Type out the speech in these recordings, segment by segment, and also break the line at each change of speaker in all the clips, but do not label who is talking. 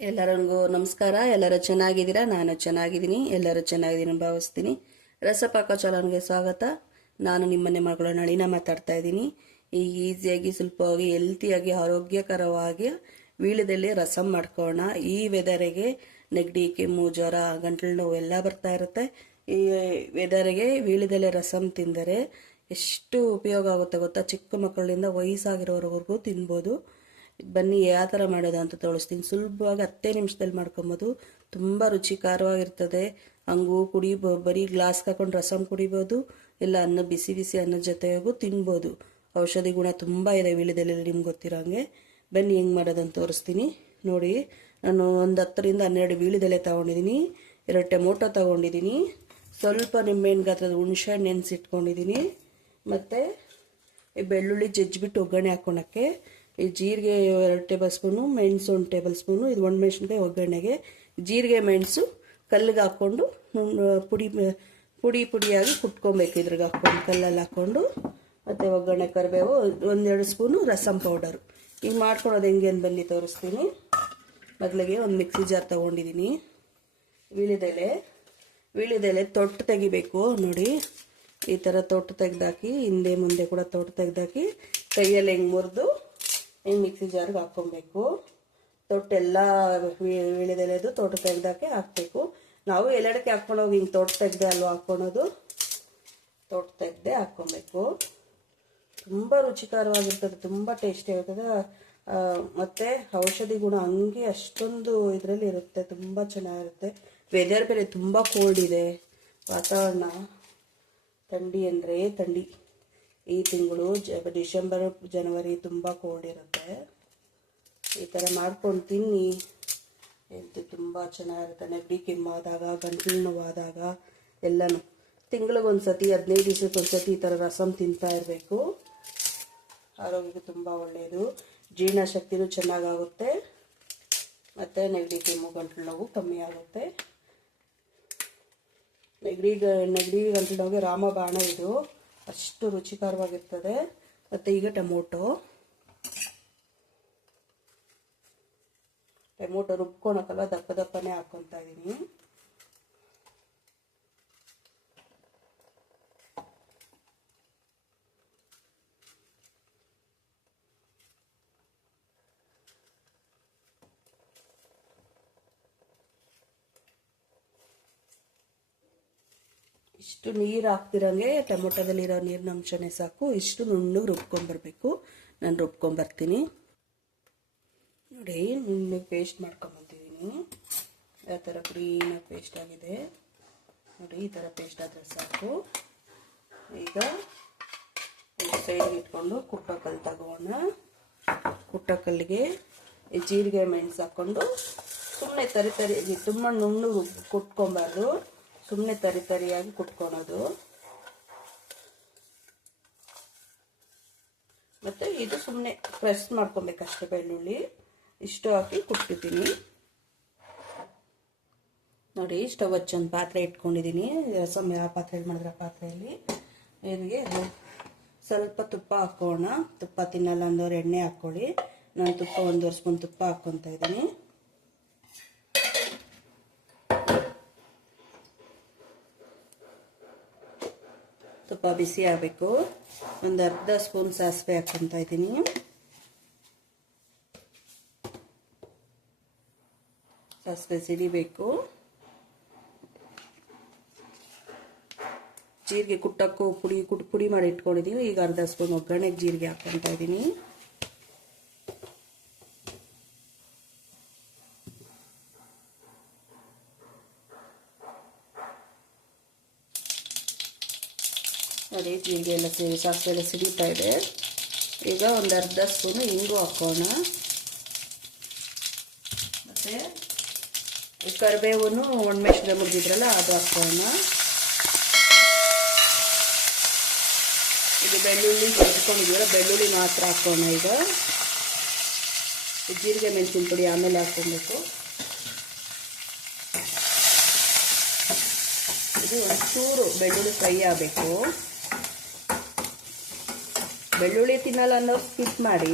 ಎಲ್ಲರಿಗೂ ನಮಸ್ಕಾರ. ಎಲ್ಲರೂ ಚೆನ್ನಾಗಿದ್ದೀರಾ? ನಾನು ಚೆನ್ನಾಗಿದ್ದೀನಿ. ಎಲ್ಲರೂ ಚೆನ್ನಾಗಿದ್ದೀನಿ ಭಾವಿಸ್ತೀನಿ. ರಸಪಾಕ ಚಾಲನ್ಗೆ ಸ್ವಾಗತ. ನಾನು ನಿಮ್ಮನೆ ಮಗಳು ನಳಿನ ಮಾತಾಡ್ತಾ ಇದ್ದೀನಿ. ಈಗ ಈಸಿಯಾಗಿ ಸ್ವಲ್ಪವಾಗಿ ಹೆಲ್ತಿಯಾಗಿ, ಆರೋಗ್ಯಕರವಾಗಿ ವೀಳ್ಯದಲ್ಲಿ ರಸಂ ಮಾಡ್ಕೋಣ ಈ ವೆದರಿಗೆ ನೆಗಡಿ, ಕೆಮ್ಮು, ಜ್ವರ, ಗಂಟಲು ನೋವು ಎಲ್ಲ ಬರ್ತಾ ಇರುತ್ತೆ. ಈ ವೆದರಿಗೆ ವೀಳ್ಯದೆಲೆ ರಸಂ ತಿಂದರೆ ಎಷ್ಟು ಉಪಯೋಗ ಆಗುತ್ತೆ ಗೊತ್ತಾ? ಚಿಕ್ಕ ಮಕ್ಕಳಿಂದ ವಯಸ್ಸಾಗಿರೋವರೆಗೂ ತಿನ್ಬೋದು. ಬನ್ನಿ, ಯಾವ ಥರ ಮಾಡೋದು ಅಂತ ತೋರಿಸ್ತೀನಿ. ಸುಲಭವಾಗಿ ಹತ್ತೇ ನಿಮಿಷದಲ್ಲಿ ಮಾಡ್ಕೊಬೋದು. ತುಂಬ ರುಚಿಕರವಾಗಿರ್ತದೆ. ಹಂಗು ಕುಡಿ ಬರೀ ಗ್ಲಾಸ್ ಹಾಕೊಂಡು ರಸಮ್ ಕುಡಿಬೋದು. ಇಲ್ಲ ಅನ್ನ ಬಿಸಿ ಬಿಸಿ ಅನ್ನದ ಜೊತೆಗೂ ತಿನ್ಬೋದು. ಔಷಧಿ ಗುಣ ತುಂಬ ಇದೆ ವೀಳ್ಯದೆಲೆಯಲ್ಲಿ ನಿಮ್ಗೆ ಗೊತ್ತಿರೋ ಹಾಗೆ. ಬನ್ನಿ, ಹೆಂಗೆ ಮಾಡೋದಂತ ತೋರಿಸ್ತೀನಿ. ನೋಡಿ, ನಾನು ಒಂದು ಹತ್ತರಿಂದ ಹನ್ನೆರಡು ವೀಳ್ಯದೆಲೆ ತೊಗೊಂಡಿದ್ದೀನಿ ಎರಡು ಟೊಮೊಟೊ ತೊಗೊಂಡಿದ್ದೀನಿ ಸ್ವಲ್ಪ ನಿಂಬೆಹಣ್ಣು ಗಾತ್ರದ ಹುಣಸೆ ಹಣ್ಣು ನೆನೆಸಿಟ್ಕೊಂಡಿದ್ದೀನಿ ಮತ್ತು ಈ ಬೆಳ್ಳುಳ್ಳಿ ಜಜ್ಜಿಬಿಟ್ಟು ಒಗ್ಗರಣೆ ಹಾಕೊಳಕ್ಕೆ ಈ ಜೀರಿಗೆ ಎರಡು ಟೇಬಲ್ ಸ್ಪೂನು, ಮೆಣಸು ಒಂದು ಟೇಬಲ್ ಸ್ಪೂನು, ಇದು ಒಣಮೆಣಸಿನ್ಕಾಯಿ ಒಗ್ಗರಣೆಗೆ. ಜೀರಿಗೆ, ಮೆಣಸು, ಕಲ್ಲಿಗೆ ಹಾಕ್ಕೊಂಡು ಪುಡಿ ಪುಡಿ ಪುಡಿಯಾಗಿ ಕುಟ್ಕೊಬೇಕು ಇದ್ರಿಗೆ ಹಾಕ್ಕೊಂಡು, ಕಲ್ಲಲ್ಲಿ ಹಾಕ್ಕೊಂಡು. ಮತ್ತು ಒಗ್ಗರಣೆ ಕರಿಬೇವು, ಒಂದೆರಡು ಸ್ಪೂನು ರಸಂ ಪೌಡರು. ಈಗ ಮಾಡ್ಕೊಳೋದು ಹೆಂಗೆ ಅಂತ ಬನ್ನಿ, ತೋರಿಸ್ತೀನಿ. ಮೊದಲಿಗೆ ಒಂದು ಮಿಕ್ಸಿ ಜಾರ್ ತೊಗೊಂಡಿದ್ದೀನಿ. ವೀಳ್ಯದೆಲೆ ವೀಳ್ಯದೆಲೆ ತೊಟ್ಟು ತೆಗಿಬೇಕು, ನೋಡಿ. ಈ ಥರ ತೊಟ್ಟು ತೆಗೆದಾಕಿ, ಹಿಂದೆ ಮುಂದೆ ಕೂಡ ತೊಟ್ಟು ತೆಗೆದಾಕಿ, ಕೈಯಲ್ಲಿ ಹೆಂಗೆ ಮುರಿದು ಹಿಂಗೆ ಮಿಕ್ಸಿ ಜಾರ್ಗೆ ಹಾಕ್ಕೊಬೇಕು. ತೊಟ್ಟೆಲ್ಲ ವೀಳ್ಯದೆಲೆದು ತೋಟ ತೆಗ್ದಾಕೆ ಹಾಕಬೇಕು. ನಾವು ಎಲ್ಲೆಡಕ್ಕೆ ಹಾಕ್ಕೊಂಡೋಗಿ ಹಿಂಗೆ ತೋಟ ತೆಗ್ದೆ ಅಲ್ವಾ ಹಾಕ್ಕೊಳೋದು? ತೋಟ ತೆಗ್ದೆ ಹಾಕ್ಕೊಬೇಕು. ತುಂಬ ರುಚಿಕರವಾಗಿರ್ತದೆ, ತುಂಬ ಟೇಸ್ಟಿ ಆಗಿರ್ತದೆ. ಮತ್ತು ಮತ್ತೆ ಔಷಧಿ ಗುಣ ಹಂಗೆ ಅಷ್ಟೊಂದು ಇದರಲ್ಲಿ ಇರುತ್ತೆ, ತುಂಬ ಚೆನ್ನಾಗಿರುತ್ತೆ. ವೆದರ್ ಬೇರೆ ತುಂಬ ಕೋಲ್ಡ್ ಇದೆ. ವಾತಾವರಣ, ಥಂಡಿ ಅಂದರೆ ಥಂಡಿ. ಈ ತಿಂಗಳು ಡಿಸೆಂಬರ್, ಜನವರಿ ತುಂಬ ಕೋಲ್ಡ್ ಇರುತ್ತೆ. ಈ ಥರ ಮಾಡ್ಕೊಂಡು ತಿನ್ನಿ ಹೆಲ್ತ್ ತುಂಬ ಚೆನ್ನಾಗಿರುತ್ತೆ ನೆಗಡಿ ಕೆಮ್ಮಾದಾಗ ಗಂಟಲು ನೋವಾದಾಗ ಎಲ್ಲನೂ. ತಿಂಗಳಿಗೊಂದು ಸತಿ ಹದಿನೈದು ದಿವಸಕ್ಕೊಂದು ಸತಿ ಈ ಥರ ರಸಮ್ ತಿಂತಾ ಇರಬೇಕು. ಆರೋಗ್ಯಕ್ಕೆ ತುಂಬ ಒಳ್ಳೆಯದು ಜೀರ್ಣಶಕ್ತಿನೂ ಚೆನ್ನಾಗಾಗುತ್ತೆ. ಮತ್ತು ನೆಗಡಿ ಕೆಮ್ಮು, ಗಂಟಲು ನೋವು ಕಮ್ಮಿ ಆಗುತ್ತೆ. ನೆಗಡಿ ನೆಗಡಿ, ಗಂಟಲು ನೋವಿಗೆ ರಾಮಬಾಣ ಇದು. ಅಷ್ಟು ರುಚಿಕರವಾಗಿರ್ತದೆ. ಮತ್ತು ಈಗ ಟೊಮೊಟೊ. ಟೊಮೊಟೊ ರುಬ್ಕೊಳಕಲ್ವ? ದಪ್ಪ ದಪ್ಪನೇ ಹಾಕ್ಕೊತಾ ಇದ್ದೀನಿ ಇಷ್ಟು ನೀರು ಹಾಕ್ತಿರಂಗೆ ಟೊಮೊಟೊದಲ್ಲಿರೋ ನೀರಿನ ಅಂಶನೇ ಸಾಕು. ಇಷ್ಟು ನುಣ್ಣಗೆ ರುಬ್ಕೊಂಬರ್ಬೇಕು ನಾನು ರುಬ್ಕೊಂಬರ್ತೀನಿ ನೋಡಿ, ನುಣ್ಣಗೆ ಪೇಸ್ಟ್ ಮಾಡ್ಕೊಂಬಂದಿದ್ದೀನಿ ಯಾವ ಥರ ಕ್ಲೀನಾಗಿ ಪೇಸ್ಟ್ ಆಗಿದೆ. ನೋಡಿ, ಈ ಥರ ಪೇಸ್ಟ್ ಆದರೆ ಸಾಕು. ಈಗ ಸೈಡ್ ಇಟ್ಕೊಂಡು ಕುಟ್ಟಕಲ್ಲು ತಗೋಣ. ಕುಟ್ಟಕಲ್ಲಿಗೆ ಜೀರಿಗೆ ಮೆಣಸು ಹಾಕ್ಕೊಂಡು ಸುಮ್ಮನೆ ತರಿ ತರಿ ತುಂಬ ನುಣ್ಣು ರುಬ್- ಕುಟ್ಕೊಬಾರ್ದು. ಸುಮ್ಮನೆ ತರಿ ತರಿಯಾಗಿ ಕುಟ್ಕೊಳೋದು. ಮತ್ತು ಇದು ಸುಮ್ಮನೆ ಪ್ರೆಸ್ ಮಾಡ್ಕೊಬೇಕಷ್ಟೆ ಬೆಳ್ಳುಳ್ಳಿ. ಇಷ್ಟು ಹಾಕಿ ಕುಟ್ಟಿದ್ದೀನಿ ನೋಡಿ, ಸ್ಟವ್ ಹಚ್ಚೊಂದು ಪಾತ್ರೆ ಇಟ್ಕೊಂಡಿದ್ದೀನಿ. ರಸಮ್ ಯಾವ ಪಾತ್ರೆ ಮಾಡಿದ್ರೆ ಪಾತ್ರೆಯಲ್ಲಿ? ಇದಕ್ಕೆ ಸ್ವಲ್ಪ ತುಪ್ಪ ಹಾಕೋಣ. ತುಪ್ಪ ತಿನ್ನಲ್ಲ ಅಂದವ್ರು ಎಣ್ಣೆ ಹಾಕ್ಕೊಳ್ಳಿ. ನಾನು ತುಪ್ಪ ಒಂದು ವರ್ಷ ಸ್ಪೂನ್ ತುಪ್ಪ ಹಾಕ್ಕೊತಾ ಇದ್ದೀನಿ. ತುಪ್ಪ ಬಿಸಿ ಆಗಬೇಕು. ಒಂದು ಅರ್ಧ ಸ್ಪೂನ್ ಸಾಸಿವೆ ಹಾಕ್ಕೊತಾ ಇದ್ದೀನಿ. ಸಾಸಿವೆ ಸಿಡಿಬೇಕು. ಜೀರಿಗೆ ಕುಟ್ಟಕ್ಕೂ ಪುಡಿ ಕುಟ್, ಪುಡಿ ಮಾಡಿ ಇಟ್ಕೊಂಡಿದ್ದೀವಿ ಈಗ ಅರ್ಧ ಸ್ಪೂನ್ ಒಗ್ಗರಣೆಗೆ ಜೀರಿಗೆ ಹಾಕ್ಕೊತಾ ಇದ್ದೀನಿ. ನೋಡಿ ಜೀರಿಗೆ ಎಲ್ಲ ಸೇರಿ ಸಾಸಿವೆ ಎಲ್ಲ ಸಿಡಿತಾ ಇದೆ. ಈಗ ಒಂದು ಅರ್ಧ ಸ್ಪೂನು ಇಂಗು ಹಾಕೋಣ. ಮತ್ತು ಕರಿಬೇವನ್ನು ಒಣಮೆಣ್ಸಿನ ಮುರಿದಿದ್ರಲ್ಲ ಅದು ಹಾಕೋಣ. ಇದು ಬೆಳ್ಳುಳ್ಳಿ ಇಟ್ಕೊಂಡಿದ್ದೀವಲ್ಲ ಬೆಳ್ಳುಳ್ಳಿ ಮಾತ್ರ ಹಾಕೋಣ ಈಗ. ಜೀರಿಗೆ ಮೆಣಸಿನ ಪುಡಿ ಆಮೇಲೆ ಹಾಕ್ಕೊಬೇಕು. ಇದು ಒಂಚೂರು ಬೆಳ್ಳುಳ್ಳಿ ಫ್ರೈ ಆಗಬೇಕು. ಬೆಳ್ಳುಳ್ಳಿ ತಿನ್ನಲ್ಲ ಅನ್ನೋರು ಸ್ಕಿಪ್ ಮಾಡಿ.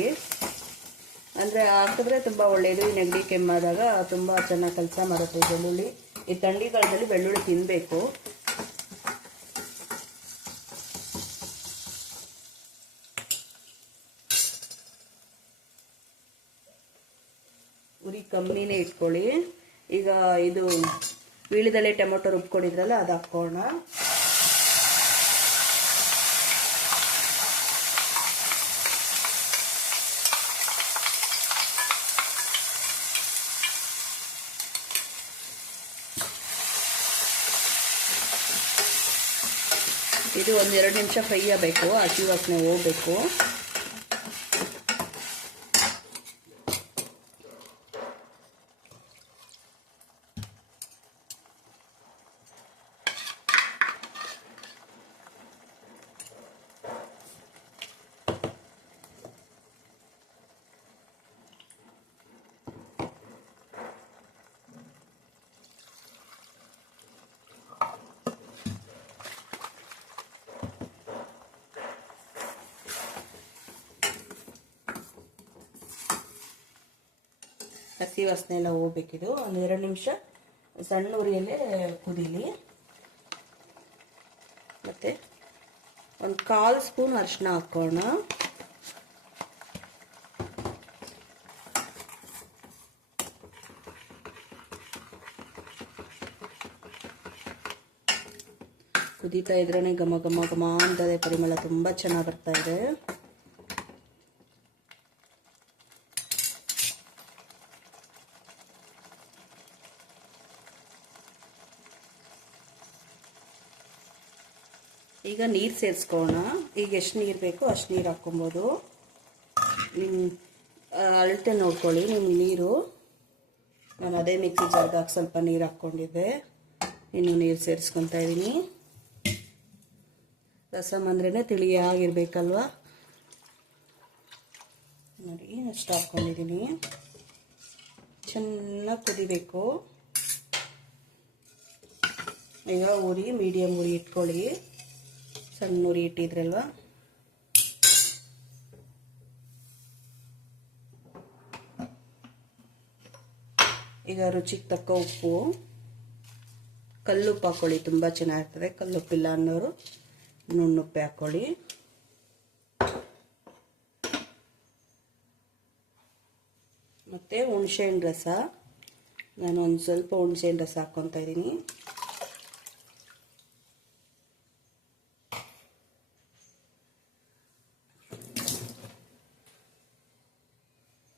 ಅಂದರೆ ಹಾಕಿದ್ರೆ ತುಂಬ ಒಳ್ಳೆಯದು ಈ ನೆಗಡಿ ಕೆಮ್ಮಾದಾಗ ತುಂಬ ಚೆನ್ನಾಗಿ ಕೆಲಸ ಮಾಡುತ್ತೆ ಬೆಳ್ಳುಳ್ಳಿ. ಈ ಥಂಡಿಗಾಲದಲ್ಲಿ ಬೆಳ್ಳುಳ್ಳಿ ತಿನ್ನಬೇಕು ಉರಿ ಕಮ್ಮಿನೇ ಇಟ್ಕೊಳ್ಳಿ. ಈಗ ಇದು ವೀಳ್ಯದಲ್ಲೇ ಟೊಮೊಟೊ ರುಬ್ಕೊಂಡಿದ್ರಲ್ಲ, ಅದು ಹಾಕೋಣ ಇದು ಒಂದೆರಡು ನಿಮಿಷ ಫ್ರೈ ಆಗಬೇಕು ಹಸಿ ವಾಸನೆ ಹೋಗ್ಬೇಕು. ಹಸಿ ವಾಸನೆ ಎಲ್ಲ ಹೋಗ್ಬೇಕಿದು. ಒಂದು ಎರಡು ನಿಮಿಷ ಸಣ್ಣ ಉರಿಯಲ್ಲೇ ಕುದೀಲಿ. ಮತ್ತು ಒಂದು ಕಾಲು ಸ್ಪೂನ್ ಅರಿಶಿನ ಹಾಕೋಣ. ಕುದೀತಾ ಇದ್ರೇ ಘಮ ಘಮ ಘಮ ಅಂತದೆ ಪರಿಮಳ ತುಂಬ ಚೆನ್ನಾಗಿ ಬರ್ತಾ ಇದೆ. ಈಗ ನೀರು ಸೇರಿಸ್ಕೋಣ ಈಗ ಎಷ್ಟು ನೀರು ಬೇಕೋ ಅಷ್ಟು ನೀರು ಹಾಕ್ಕೊಬೋದು. ನಿಮ್ಮ ಅಳತೆ ನೋಡ್ಕೊಳ್ಳಿ ನಿಮ್ಮ ನೀರು. ನಾನು ಅದೇ ಮಿಕ್ಸಿ ಜಾರ್ಗೆ ಹಾಕಿ ಸ್ವಲ್ಪ ನೀರು ಹಾಕ್ಕೊಂಡಿದ್ದೆ. ಇನ್ನು ನೀರು ಸೇರಿಸ್ಕೊತಾ ಇದ್ದೀನಿ ರಸಮ್ ಅಂದ್ರೇ ತಿಳಿಯಾಗಿರ್ಬೇಕಲ್ವ ನೋಡಿ, ಅಷ್ಟು ಹಾಕ್ಕೊಂಡಿದ್ದೀನಿ ಚೆನ್ನಾಗಿ ಕುದಿಬೇಕು. ಈಗ ಉರಿ ಮೀಡಿಯಮ್ ಉರಿ ಇಟ್ಕೊಳ್ಳಿ. ಸಣ್ಣ ಉರಿ ಇಟ್ಟಿದ್ರಲ್ವ? ಈಗ ರುಚಿಗೆ ತಕ್ಕ ಉಪ್ಪು. ಕಲ್ಲುಪ್ಪು ಹಾಕೊಳ್ಳಿ, ತುಂಬ ಚೆನ್ನಾಗಿರ್ತದೆ. ಕಲ್ಲುಪ್ಪಿಲ್ಲ ಅನ್ನೋರು ನುಣ್ಣುಪ್ಪೆ ಹಾಕೊಳ್ಳಿ. ಮತ್ತು ಹುಣಸೆಹಣ್ಣು ರಸ. ನಾನು ಒಂದು ಸ್ವಲ್ಪ ಹುಣಸೆಹಣ್ಣು ರಸ ಹಾಕ್ಕೊತಾ ಇದ್ದೀನಿ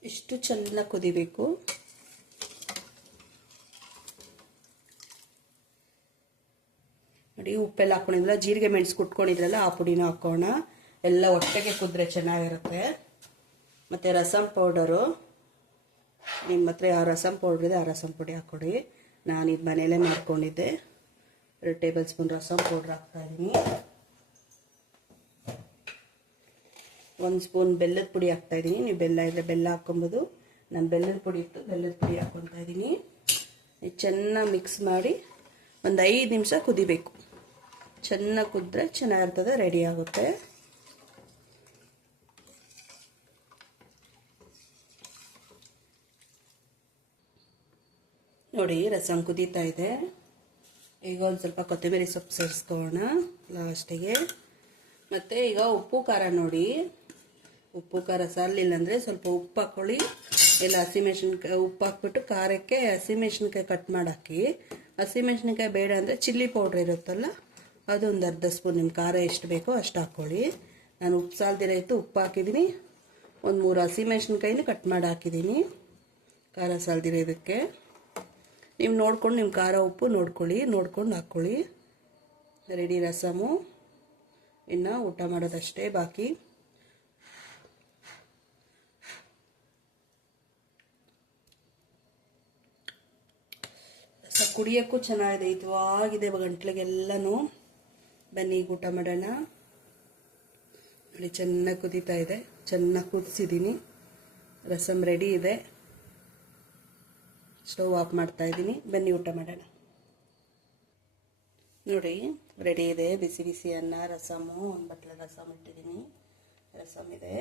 ಇಷ್ಟು ಚೆನ್ನಾಗಿ ಕುದಿಬೇಕು. ನೋಡಿ, ಉಪ್ಪೆಲ್ಲ ಹಾಕೊಂಡಿದ್ರಲ್ಲ ಜೀರಿಗೆ ಮೆಣಸು ಕುಟ್ಕೊಂಡಿದ್ರಲ್ಲ, ಆ ಪುಡಿನ ಹಾಕೋಣ. ಎಲ್ಲ ಒಟ್ಟಿಗೆ ಕುದ್ರೆ ಚೆನ್ನಾಗಿರುತ್ತೆ. ಮತ್ತು ರಸಂ ಪೌಡರು. ನಿಮ್ಮ ಹತ್ರ ಯಾವ ರಸಂ ಪೌಡ್ರ್ ಇದೆ, ಆ ರಸಂ ಪುಡಿ ಹಾಕ್ಕೊಡಿ ನಾನು ಇದು ಮನೆಯಲ್ಲೇ ಮಾಡ್ಕೊಂಡಿದ್ದೆ. ಎರಡು ಟೇಬಲ್ ಸ್ಪೂನ್ ರಸಂ ಪೌಡ್ರ್ ಹಾಕ್ತಾಯಿದ್ದೀನಿ ಒಂದು ಸ್ಪೂನ್ ಬೆಲ್ಲದ ಪುಡಿ ಹಾಕ್ತಾ ಇದ್ದೀನಿ ನೀವು ಬೆಲ್ಲ ಇದ್ದರೆ ಬೆಲ್ಲ ಹಾಕ್ಕೊಬೋದು. ನಾನು ಬೆಲ್ಲದ ಪುಡಿ ಇತ್ತು ಬೆಲ್ಲದ ಪುಡಿ ಹಾಕ್ಕೊತಾ ಇದ್ದೀನಿ ಚೆನ್ನಾಗಿ ಮಿಕ್ಸ್ ಮಾಡಿ ಒಂದು ಐದು ನಿಮಿಷ ಕುದಿಬೇಕು. ಚೆನ್ನಾಗಿ ಕುದ್ರೆ ಚೆನ್ನಾಗಿರ್ತದೆ ರೆಡಿ ಆಗುತ್ತೆ. ನೋಡಿ, ರಸಂ ಕುದೀತಾ ಇದೆ. ಈಗ ಒಂದು ಸ್ವಲ್ಪ ಕೊತ್ತಂಬರಿ ಸೊಪ್ಪು ಸೇರಿಸ್ಕೊಳ್ಳೋಣ ಲಾಸ್ಟಿಗೆ. ಮತ್ತು ಈಗ ಉಪ್ಪು ಖಾರ ನೋಡಿ. ಉಪ್ಪು, ಖಾರ ಸಾರಲಿಲ್ಲ ಅಂದರೆ ಸ್ವಲ್ಪ ಉಪ್ಪು ಹಾಕ್ಕೊಳ್ಳಿ ಇಲ್ಲ ಹಸಿಮೆಣ್ಸಿನ್ಕಾಯಿ ಉಪ್ಪು ಹಾಕ್ಬಿಟ್ಟು ಖಾರಕ್ಕೆ ಹಸಿಮೆಣ್ಸಿನ್ಕಾಯಿ ಕಟ್ ಮಾಡಿ ಹಾಕಿ ಹಸಿಮೆಣ್ಸಿನ್ಕಾಯಿ ಬೇಡ ಅಂದರೆ ಚಿಲ್ಲಿ ಪೌಡ್ರ್ ಇರುತ್ತಲ್ಲ, ಅದೊಂದು ಅರ್ಧ ಸ್ಪೂನ್ ನಿಮ್ಮ ಖಾರ ಎಷ್ಟು ಬೇಕೋ ಅಷ್ಟು ಹಾಕ್ಕೊಳ್ಳಿ ನಾನು ಉಪ್ಪು ಸಾಲ್ದಿರ ಇತ್ತು ಉಪ್ಪು ಹಾಕಿದ್ದೀನಿ ಒಂದು ಮೂರು ಹಸಿಮೆಣ್ಸಿನ್ಕಾಯಿನ ಕಟ್ ಮಾಡಿ ಹಾಕಿದ್ದೀನಿ ಖಾರ ಸಾಲ್ದಿರ ಇದಕ್ಕೆ. ನೀವು ನೋಡ್ಕೊಂಡು ನಿಮ್ಮ ಖಾರ, ಉಪ್ಪು ನೋಡ್ಕೊಳ್ಳಿ, ನೋಡ್ಕೊಂಡು ಹಾಕ್ಕೊಳ್ಳಿ ರೆಡಿ ರಸಮು. ಇನ್ನು ಊಟ ಮಾಡೋದಷ್ಟೇ ಬಾಕಿ ರಸ ಕುಡಿಯೋಕ್ಕೂ ಚೆನ್ನಾಗಿದೆ. ಇದುವಾಗಿದೆ. ಗಂಟ್ಲಿಗೆಲ್ಲನೂ. ಬನ್ನಿ, ಊಟ ಮಾಡೋಣ. ನೋಡಿ, ಚೆನ್ನಾಗಿ ಕುದೀತಾ ಇದೆ. ಚೆನ್ನಾಗಿ ಕುದಿಸಿದ್ದೀನಿ ರಸಮ್ ರೆಡಿ ಇದೆ. ಸ್ಟವ್ ಆಫ್ ಮಾಡ್ತಾ ಇದ್ದೀನಿ ಬನ್ನಿ, ಊಟ ಮಾಡೋಣ. ನೋಡಿ ರೆಡಿ ಇದೆ. ಬಿಸಿ ಬಿಸಿ ಅನ್ನ, ರಸಮು, ಒಂದು ಬಟ್ಲೆ ರಸಮ್ ಇಟ್ಟಿದ್ದೀನಿ ರಸಮ್ ಇದೆ.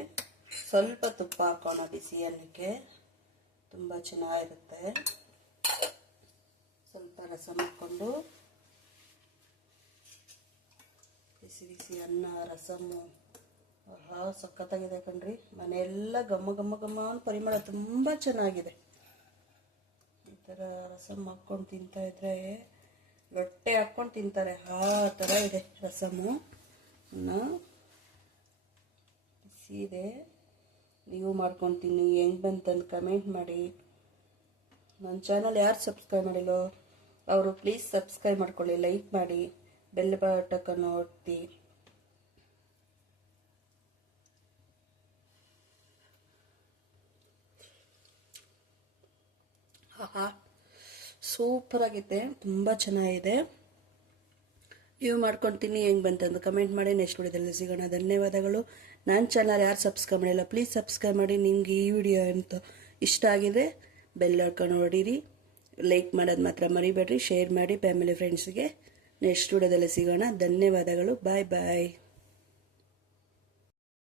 ಸ್ವಲ್ಪ ತುಪ್ಪ ಹಾಕೋಣ ಬಿಸಿ ಅನ್ನಕ್ಕೆ. ತುಂಬ ಚೆನ್ನಾಗಿರುತ್ತೆ. ಸ್ವಲ್ಪ ರಸ ಹಾಕ್ಕೊಂಡು ಬಿಸಿ ಬಿಸಿ ಅನ್ನ ರಸಮ್ಮು ಆಹಾ, ಸಖತ್ತಾಗಿದೆ ಕಣ್ರಿ. ಮನೆಯೆಲ್ಲ ಘಮ ಘಮ ಘಮ ಅಂತ ಪರಿಮಳ ತುಂಬ ಚೆನ್ನಾಗಿದೆ. ಈ ಥರ ರಸಮ್ ಹಾಕ್ಕೊಂಡು ತಿಂತಾ ಇದ್ರೆ ರೊಟ್ಟೆ ಹಾಕ್ಕೊಂಡು ತಿಂತಾರೆ. ಆ ಥರ ಇದೆ ರಸಮು. ಬಿಸಿ ಇದೆ. ನೀವು ಮಾಡ್ಕೊಂಡು ತಿನ್ನಿ. ಹೆಂಗೆ ಬಂತಂದು ಕಮೆಂಟ್ ಮಾಡಿ. ನನ್ನ ಚಾನಲ್ ಯಾರು ಸಬ್ಸ್ಕ್ರೈಬ್ ಮಾಡಿಲ್ಲೋ? ಅವರು ಪ್ಲೀಸ್ ಸಬ್ಸ್ಕ್ರೈಬ್ ಮಾಡ್ಕೊಳ್ಳಿ ಲೈಕ್ ಮಾಡಿ ಬೆಲ್ ಬಟಕನ್ನು ಒತ್ತಿ. ಸೂಪರ್ ಆಗಿದೆ ತುಂಬ ಚೆನ್ನಾಗಿದೆ. ನೀವು ಮಾಡ್ಕೊತೀನಿ, ಹೆಂಗೆ ಬಂತಂದು ಕಮೆಂಟ್ ಮಾಡಿ ನೆಕ್ಸ್ಟ್ ವಿಡಿಯೋದಲ್ಲಿ ಸಿಗೋಣ. ಧನ್ಯವಾದಗಳು. ನನ್ನ ಚಾನಲ್ ಯಾರು ಸಬ್ಸ್ಕ್ರೈಬ್ ಮಾಡಿಲ್ಲ ಪ್ಲೀಸ್ ಸಬ್ಸ್ಕ್ರೈಬ್ ಮಾಡಿ. ನಿಮಗೆ ಈ ವಿಡಿಯೋ ಅಂತ ಇಷ್ಟ ಆಗಿದೆ ಬೆಲ್ ಹಾಕೊಂಡು ಹೊಡೀರಿ ಲೈಕ್ ಮಾಡೋದು ಮಾತ್ರ ಮರಿಬೇಡ್ರಿ ಶೇರ್ ಮಾಡಿ ಫ್ಯಾಮಿಲಿ ಫ್ರೆಂಡ್ಸ್ಗೆ ನೆಕ್ಸ್ಟ್ ವಿಡಿಯೋದಲ್ಲಿ ಸಿಗೋಣ. ಧನ್ಯವಾದಗಳು. ಬಾಯ್ ಬಾಯ್